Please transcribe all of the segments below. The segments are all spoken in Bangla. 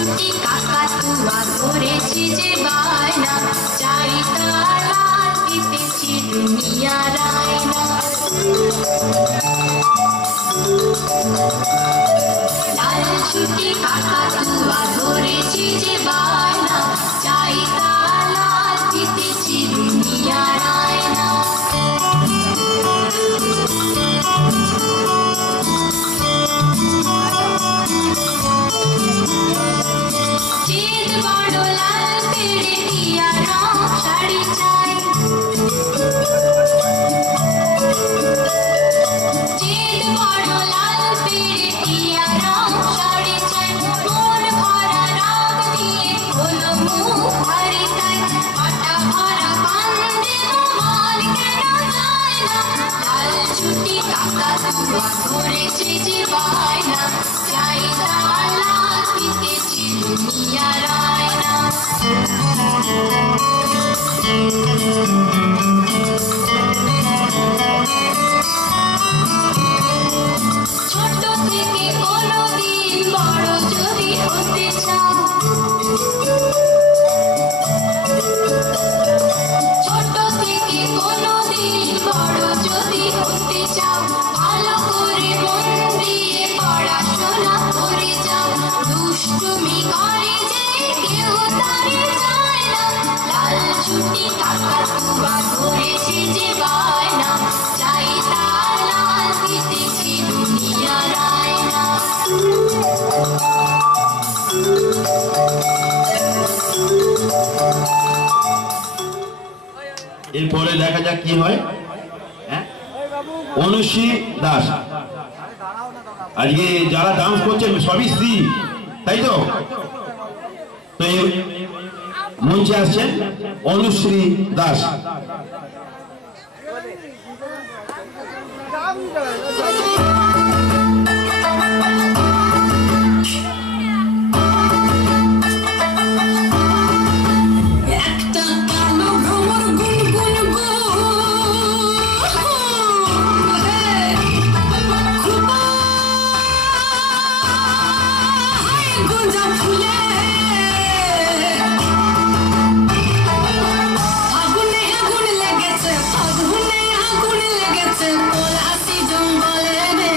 ছুটি কাকাতুয়া ধরেছি যে বায়না, চাই তার লাল দিতেছি দুনিয়ার আয়না। লাল ছুটি কাকাতুয়া ধরেছি যে বায়না, চাই তার লাল দিতেছি দুনিয়ার আয়না। চেদ বড় লাল পেড়ে টিয়া রং শাড়ি চাই, চেদ বড় লাল পেড়ে টিয়া রং শাড়ি চাই। মন ভরা রাগ দিয়ে হলো মুখ ভারী তাই, পাটা ভরা কান্দে মন কেন যায় না। লাল ছুটি কাকাতুয়া ধরেছে যে বায়না, চাই তার লাল দিতেছি দুনিয়ার আয়না। ছোট থেকে কোনোদিন বড় যদি হতে চাও, ছোট থেকে কোনোদিন বড় যদি হতে চাও, ভালো করে মন দিয়ে পড়াশোনা করে যাও। দুষ্টুমি করে যে কেউ তারে যায় না, লাল ছুটি কাকাতুয়া ধরেছে যে বায়না, চাই তার লাল দিতেছি দুনিয়ার আয়না। এরপরে দেখা যাক কি হয়। অনুশ্রী দাস, আজকে যারা ডান্স করছেন সবই স্ত্রী, তাই তো? তো মঞ্চে আসছেন অনুশ্রী দাস। একটা কালো ভ্রমর গুনগুন গো, গোঁজা ফুলে আগুনে আগুন লেগেছে, আগুনে আগুন লেগেছে পলাশি জঙ্গলে রে।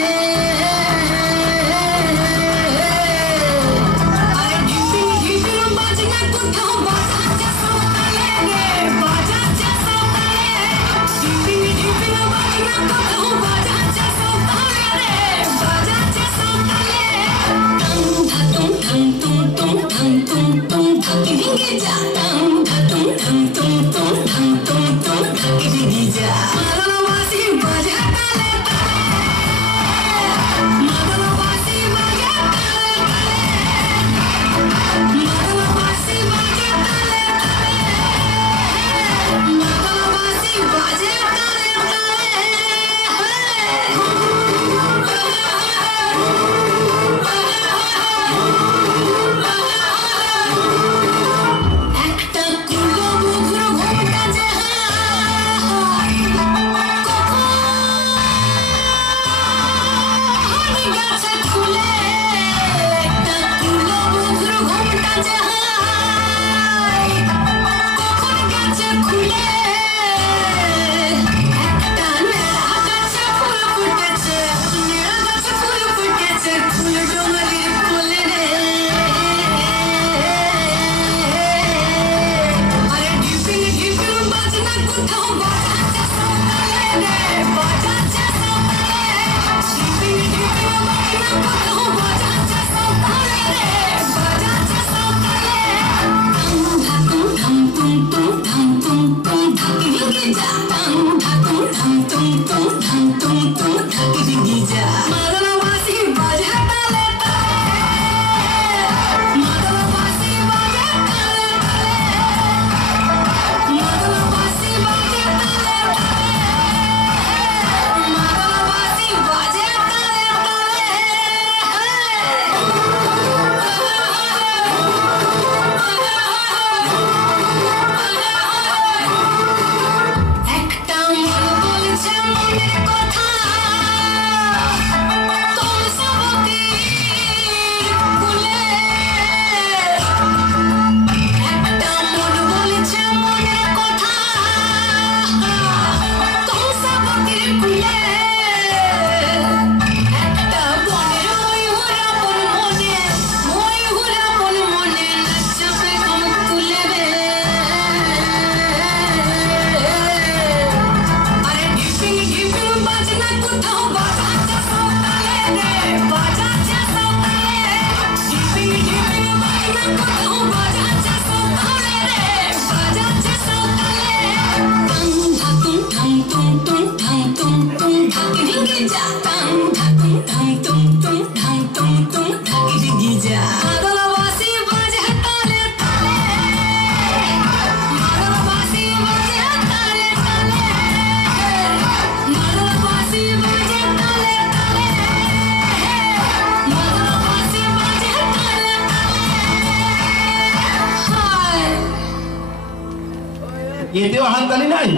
এতেও হাততালি নাই?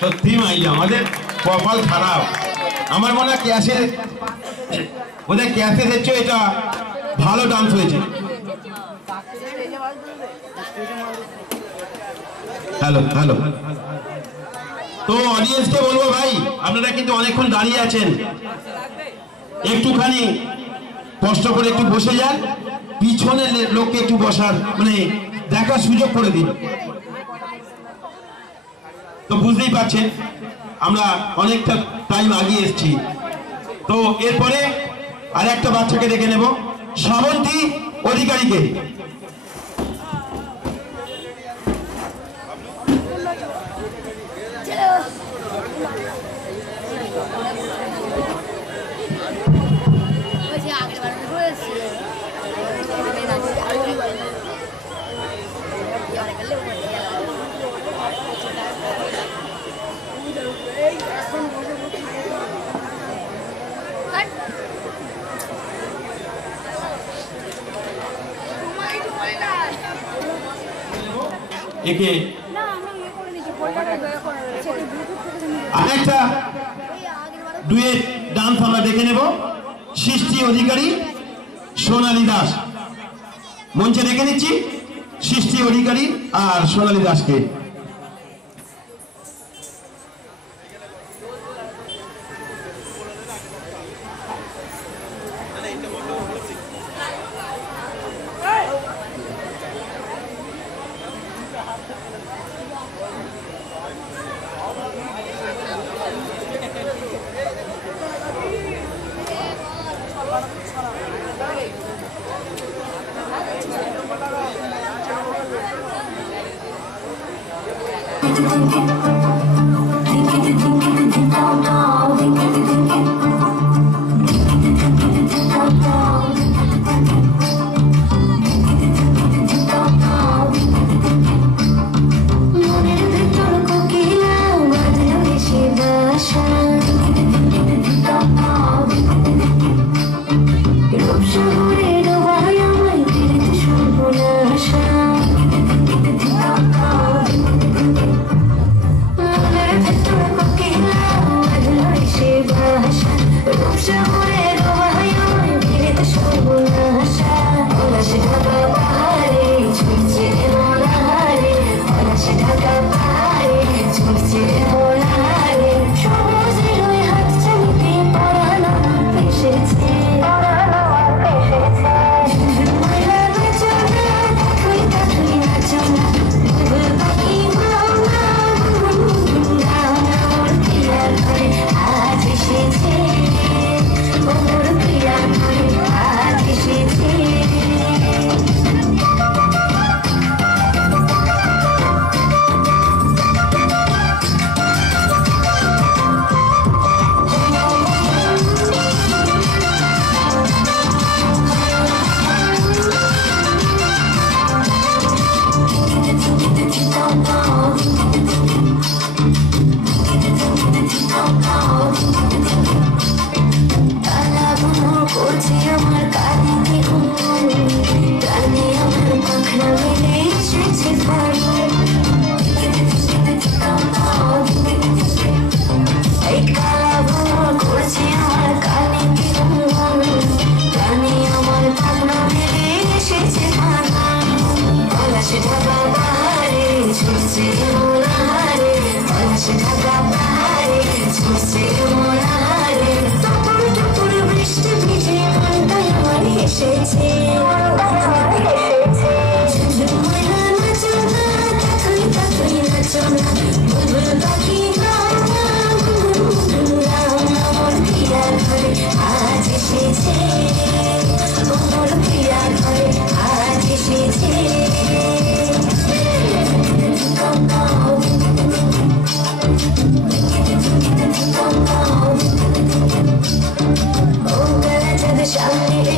সত্যি মাইয়া আমাদের কপাল খারাপ। আমার মনে হয় ক্যাশে বোধহয় ক্যাশে দেখছো, এটা ভালো ডান্স হয়েছে। হ্যালো হ্যালো, তো অডিয়েন্সকে বলবো ভাই, আপনারা কিন্তু অনেকক্ষণ দাঁড়িয়ে আছেন, একটুখানি কষ্ট করে একটু বসে যান, পিছনের লোককে একটু বসার মানে দেখার সুযোগ করে দিন। তো বুঝতেই পারছেন আমরা অনেকটা টাইম আগিয়ে এসেছি। তো এরপরে আর একটা বাচ্চাকে দেখে নেব, শ্রাবন্তী অধিকারীকে। একে আরেকটা ডুয়েট ডান্স আমরা দেখে নেব, সৃষ্টি অধিকারী, সোনালী দাস। মঞ্চে দেখে নিচ্ছি সৃষ্টি অধিকারী আর সোনালী দাসকে।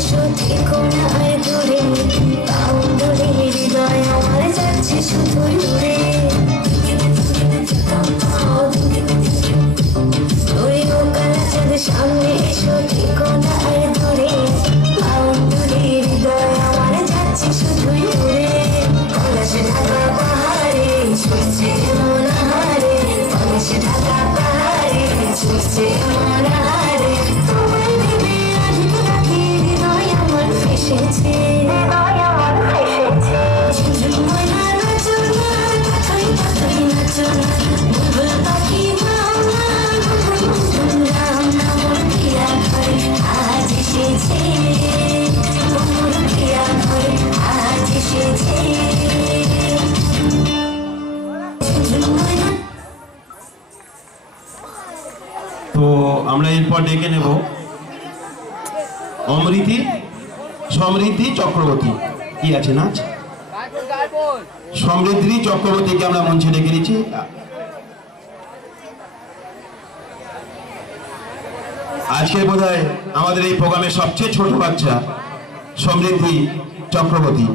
এসো থেকো না আর দূরে বাউন্ডুলে হৃদয় আমার যাচ্ছে শুধু দূরে ওরে ও কালা চাঁদ সামনে এসো থেকো না আর দূরে বাউন্ডুলে হৃদয় আমার যাচ্ছে শুধু দূরে কলস ঢাকা পাহাড়ে ছুটছে মন হারে কলস ঢাকা পাহাড়ে ছুটছে মন হারে তোমায় ভেবে আধিক রাতে হৃদয় আমার ফেসেছে হৃদয় আমার ফেসেছে ঝিঝিময় না নাচো না পাথই পাথই নাচো না বুলবুল পাখি গাও না রাম না মোর প্রিয়া ঘরে আজ এসেছে মোর প্রিয়া ঘরে আজ এসেছে তো আমরা এরপর ডেকে নেব অমৃতি সমৃদ্ধি চক্রবর্তী। কি আছে নাচ? সমৃদ্ধি চক্রবর্তীকে আমরা মঞ্চে ডেকে নিচ্ছি। আজকে বোধহয় আমাদের এই প্রোগ্রামের সবচেয়ে ছোট বাচ্চা সমৃদ্ধি চক্রবর্তী।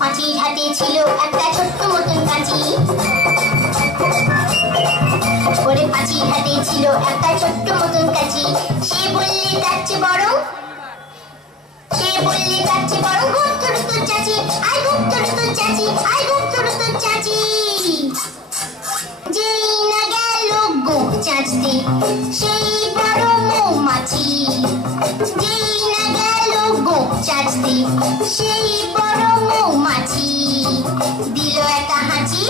পাঁচির হাতে ছিল একটা ছোট্ট মতন কাঁচি ওরে পাঁচির হাতে ছিল একটা ছোট্ট মতন কাঁচি সে বললে তার চেয়ে বড় গুপ্তর তোর চাচি আই গুপ্তর তোর চাচি আই গুপ্তর তোর চাচি যেই না গেল গোপ চাচতে সেই বড় মৌমাছি যেই না গেল গোপ চাচতে সেই বড় মৌমাছি দিল একটা হাঁচি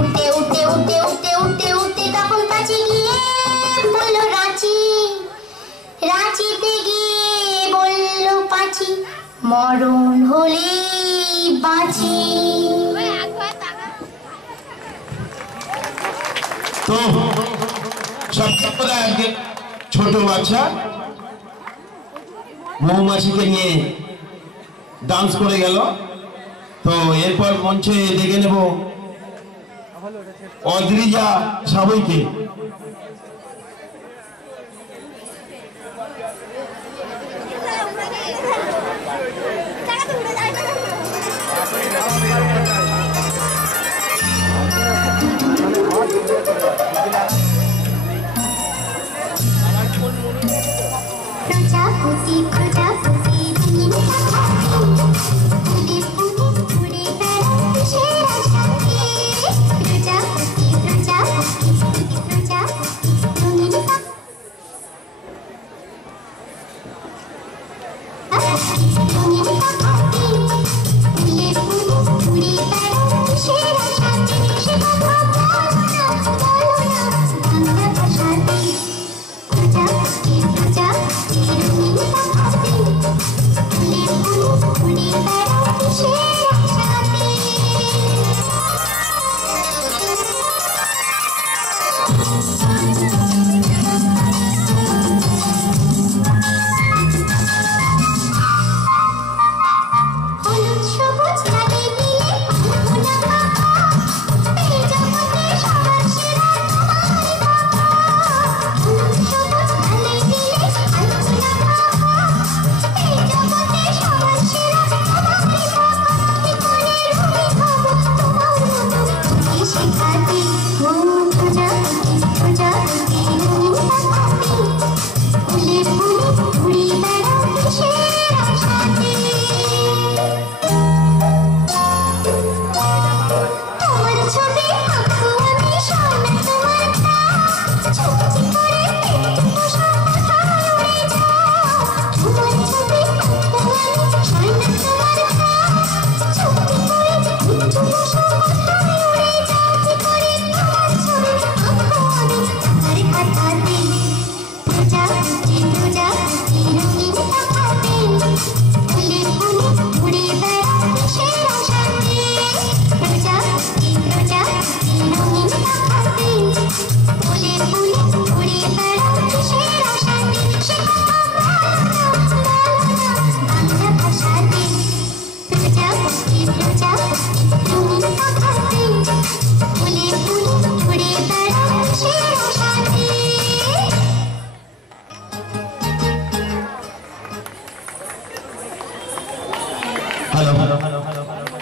উঠে উঠে উঠে উঠে উঠে উঠে তখন পাঁচি গিয়ে বলল রাঁচি রাঁচিতে গিয়ে বলল পাঁচি মরণ হলে বাঁচি। তো সবচেয়ে ছোট বাচ্চা মৌমাছিকে নিয়ে ডান্স করে গেল। তো এরপর মঞ্চে ডেকে নেব অদ্রিজা সাবইকে। প্রজাপতি প্রজাপতি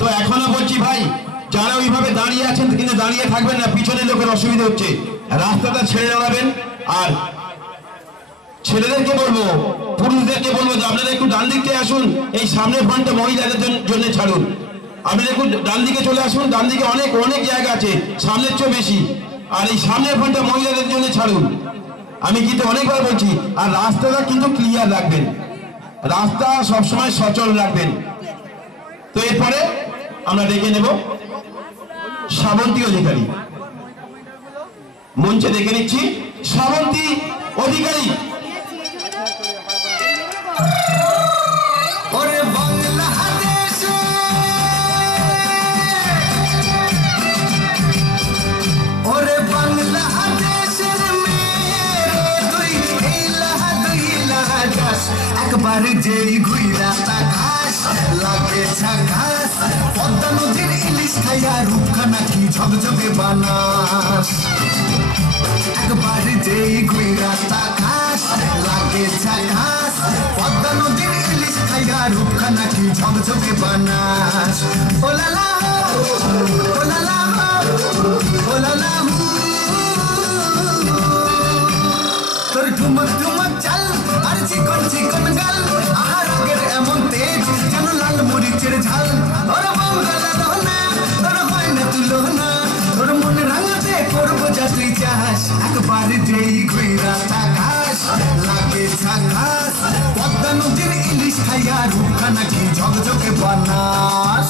তো এখনো বলছি ভাই, যারা ওইভাবে দাঁড়িয়ে আছেন কিন্তু দাঁড়িয়ে থাকবেন না, পিছনের লোকের অসুবিধা হচ্ছে, রাস্তাটা ছেড়ে দাঁড়াবেন। আর ছেলেদেরকে বলবো, পুরুষদেরকে বলবো যে আপনারা একটু ডান দিকে আসুন, এই সামনের ফ্রন্টটা মহিলাদের জন্য ছাড়ুন। আপনারা একটু ডান দিকে চলে আসুন, ডান দিকে অনেক অনেক জায়গা আছে, সামনের চেয়ে বেশি। আর এই সামনের ফ্রন্টটা মহিলাদের জন্য ছাড়ুন। আমি কিন্তু অনেকবার বলছি, আর রাস্তাটা কিন্তু ক্লিয়ার রাখবেন, রাস্তা সবসময় সচল রাখবেন। তো এরপরে আমরা ডেকে নেব শ্রাবন্তী অধিকারী, মঞ্চে ডেকে নিচ্ছি শ্রাবন্তী অধিকারী। একবার যেই ঘুইরা তাকাস লাগে ঝাকাস, পদ্মা নদীর ইলিশ খাইয়া রূপখানা কি ঝকঝকে বানাস। একবার যেই ঘুইরা তাকাস লাগে ঝাকাস, পদ্মা নদীর ইলিশ খাইয়া রূপখানা কি ঝকঝকে বানাস। ওলালা ওলালা ওলালা তোর ঠুমক ঠুমক চাল আর চিকন চিকন গাল, আহার আগের এমন তেজ যেন লাল মরিচের ঝাল। তোর বাঙ্গালা রহনা তোর হয় না তুলনা, তোর মন রাঙাতে করবো যা তুই চাস। একবার যেই ঘুইরা তাকাস লাগে ঝাকাস, পদ্মা নদীর ইলিশ খাইয়া রূপখানা কি ঝকঝকে বানাস।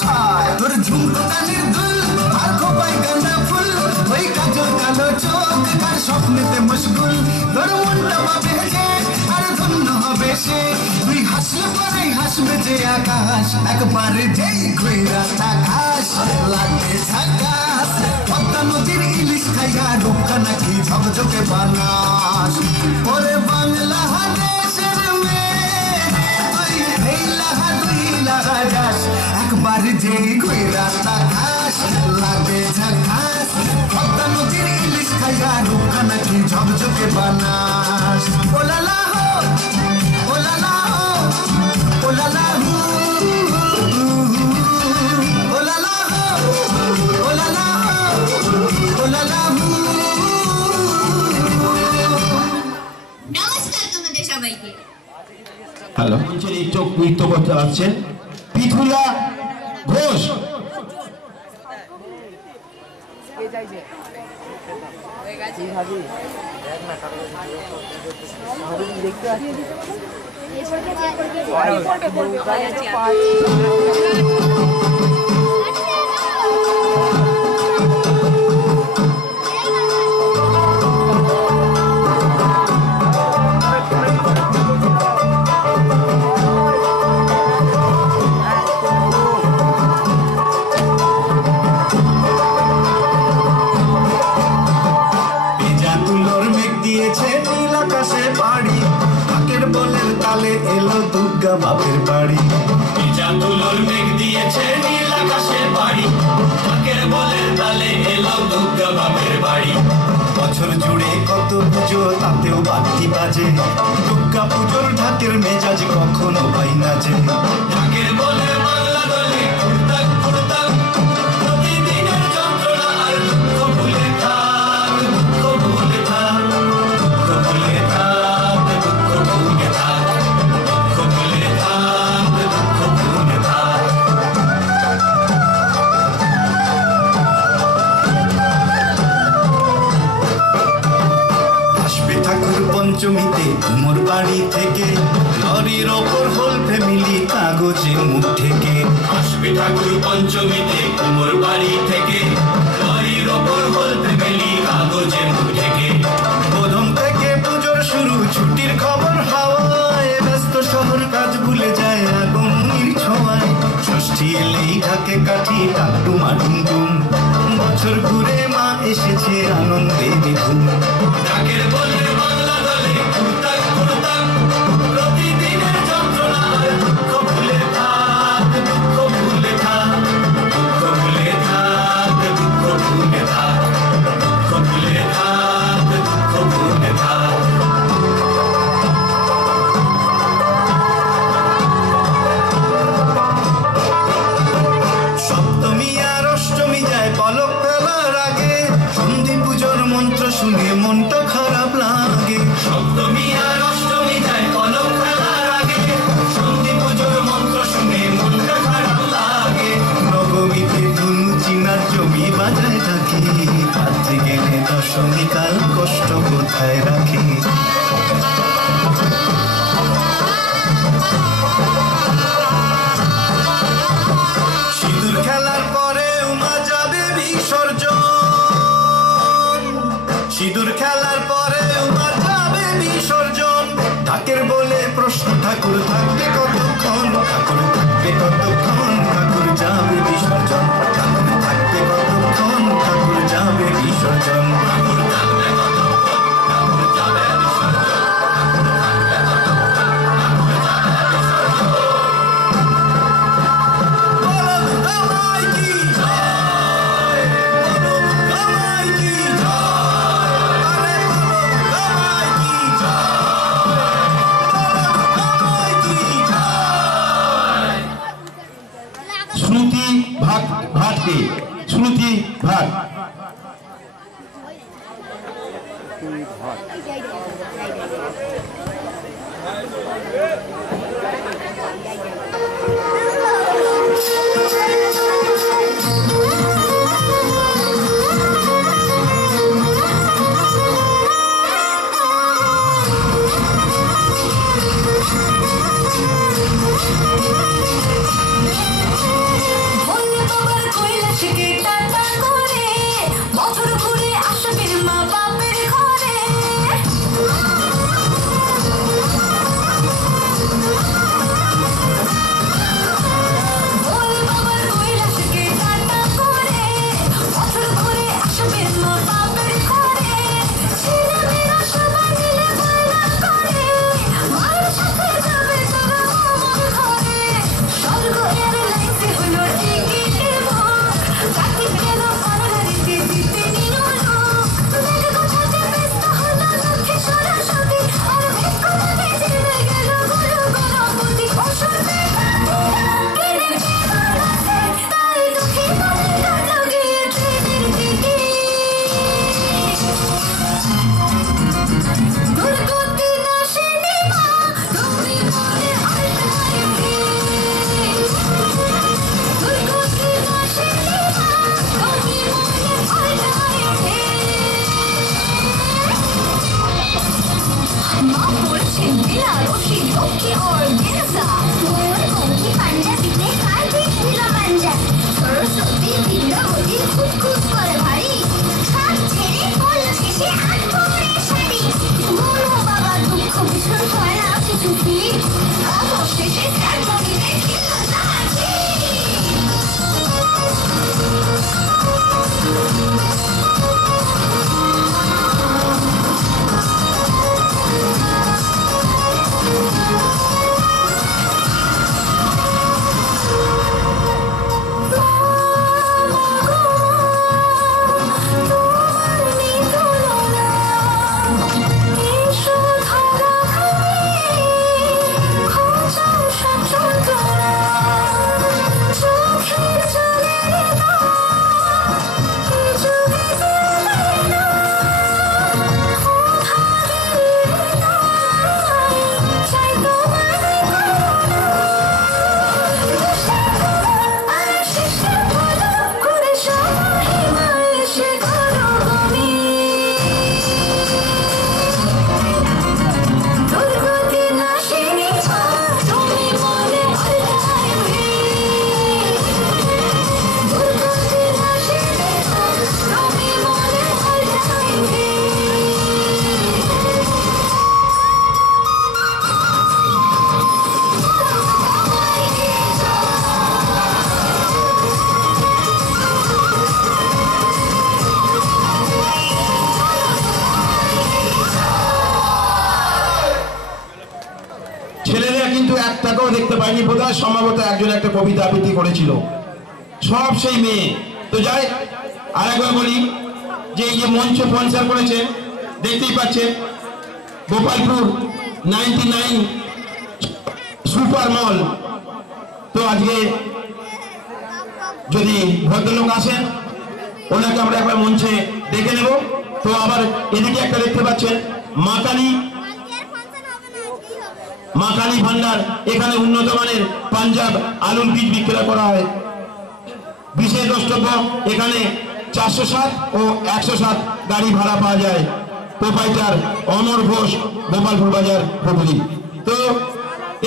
তোর ঝুমকো কানের দুল আর খোপায় গাঁদা ফুল, ওই কাজল কালো চোখ কার স্বপ্নেতে মশগুল। তোর মনটা পাবে যে আর ধন্য হবে সে, তুই হাসলে পরে হাসবে যে আকাশ। একবার যেই ঘুইরা তাকাস লাগে ঝাকাস, পদ্মা নদীর ইলিশ খাইয়া রূপখানা কি ঝকঝকে বানাস। ওরে বাংলা দেশের মেয়ে তুই এই লাহা দুই লাহা যাস, একবার যেই ঘুইরা তাকাস লাগে ঝাকাস, পদ্মা নদীর ইলিশ খাইয়া রূপখানা কি ঝকঝকে বানাস। ওলালা হো ওলালা হো ওলালা হু ওলালা হো ওলালা হো ওলালা হু। নমস্কার তোমাদের সবাইকে। হ্যালো, মঞ্চের এই চোখ নৃত্য করতে আসছেন পিথুলা ঘোষ। বাপের বাড়ি তুলোর মেঘ দিয়েছে নীল আকাশের বাড়ি, ফাঁকের বলের তালে এলো দুর্গা বাপের বাড়ি। বছর জুড়ে কত পুজো তাতেও বাড়তি বাজে, দুর্গা পুজোর ঢাকের মেজাজ কখনো পাই না যে। ঢাকের বলে বাংলা দলে ফুরতাক ফুরতাক, প্রতিদিনের যন্ত্রণা আর দুঃখ ভুলে থাক, দুঃখ ভুলে থাক, দুঃখ ভুলে থাক, দুঃখ ভুলে থাক, দুঃখ ভুলে থাক, দুঃখ ভুলে থাক। আসবে ঠাকুর পঞ্চমীতে কুমোর বাড়ি থেকে, লরির ওপর হোল ফ্যামিলি কাগজে মুখ ঢেকে। আসবে ঠাকুর পঞ্চমীতে কুমোর বাড়ি থেকে, লরির ওপর হোল ফ্যামিলি কাগজে মুখ ঢেকে। প্রথম থেকে পুজোর শুরু, ছুটির খবর হাওয়ায়, ব্যস্ত শহর কাজ ভুলে যায় আগুনের ছোঁয়ায়। ষষ্ঠী এলেই ঢাকে কাঠি টাকটুমা টুমটুম, বছর ঘুরে মা এসেছে আনন্দে দেখুন। ঢাকের বলে বাংলা দলে ফুরতাক ফুরতাক, প্রতিদিনের যন্ত্রণা আর দুঃখ ভুলে থাক, দুঃখ ভুলে থাক, দুঃখ ভুলে থাক, দুঃখ ভুলে থাক, দুঃখ ভুলে থাক, দুঃখ ভুলে থাক। সপ্তমী আর অষ্টমী যায় পলক ফেলার আগে, সন্ধি পুজোর মন্ত্র শুনে মনটা খারাপ লাগে। সপ্তমী আর অষ্টমী যায় পলক ফেলার আগে, সন্ধি পুজোর মন্ত্র শুনে মনটা খারাপ লাগে। নবমীতে ধুনু চিনার জমি বাজায় থাকি, রাত্রি গেলে দশমী কাল কষ্ট কোথায় রাখি। সিঁদুর খেলার পরে উমা যাবে বিসর্জন, সিঁদুর খেলার পরে উমা যাবে বিসর্জন। ঢাকের বলে প্রশ্ন ঠাকুর থাকবে কতক্ষণ, ঠাকুর থাকবে কতক্ষণ, ঠাকুর যাবে বিসর্জন। ঠাকুর থাকবে কতক্ষণ, ঠাকুর যাবে বিসর্জন। ঠাকুর থাকবে কতক্ষণ, ঠাকুর যাবে বিসর্জন। ঠাকুর থাকবে কতক্ষণ, ঠাকুর যাবে বিসর্জন। বলো দুর্গা মাই কি জয়, বলো দুর্গা মাই কি জয়, আরে বলো দুর্গা মাই কি জয়, বলো দুর্গা মাই কি জয়। শ্রুতি ভাটকে, শ্রুতি ভাট। ভোলে বাবার কৈলাসকে টাটা করে দেখতে পাইনি, বোধহয় সম্ভবত একজন একটা কবিতা আবৃত্তি করেছিল, সব সেই মেয়ে। তো যাই আরেকবার বলি যে এই যে মঞ্চ স্পন্সর করেছে দেখতেই পাচ্ছেন গোপালপুর 99 সুপার মল। তো আজকে যদি ভদ্রলোক আসেন ওনাকে আমরা একবার মঞ্চে ডেকে নেব। তো আবার এদিকে একটা দেখতে পাচ্ছেন মা কালী ভান্ডার, এখানে উন্নত মানের পাঞ্জাব আলুর বীজ বিক্রয় করা হয়। বিশেষ দ্রষ্টব্য এখানে 407 ও 107 গাড়ি ভাড়া পাওয়া যায়। প্রোপাইটার অমর ঘোষ, গোপালপুর বাজার, হুগলি। তো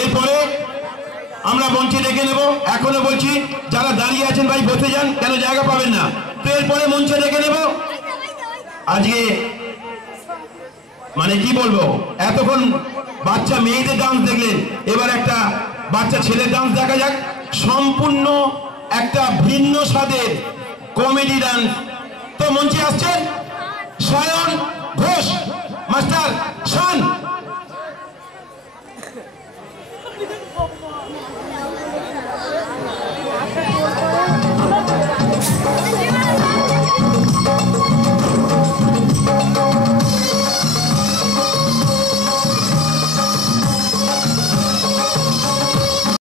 এরপরে আমরা মঞ্চে ডেকে নেব। এখনো বলছি যারা দাঁড়িয়ে আছেন ভাই বসে যান, কেন জায়গা পাবেন না। তো এরপরে মঞ্চে ডেকে নেব আজকে মানে কি বলবো, এতক্ষণ বাচ্চা মেয়েদের ডান্স দেখলেন, এবার একটা বাচ্চা ছেলের ডান্স দেখা যাক। সম্পূর্ণ একটা ভিন্ন স্বাদের কমেডি ডান্স। তো মঞ্চে আসছেন সায়ন ঘোষ মাস্টার শান।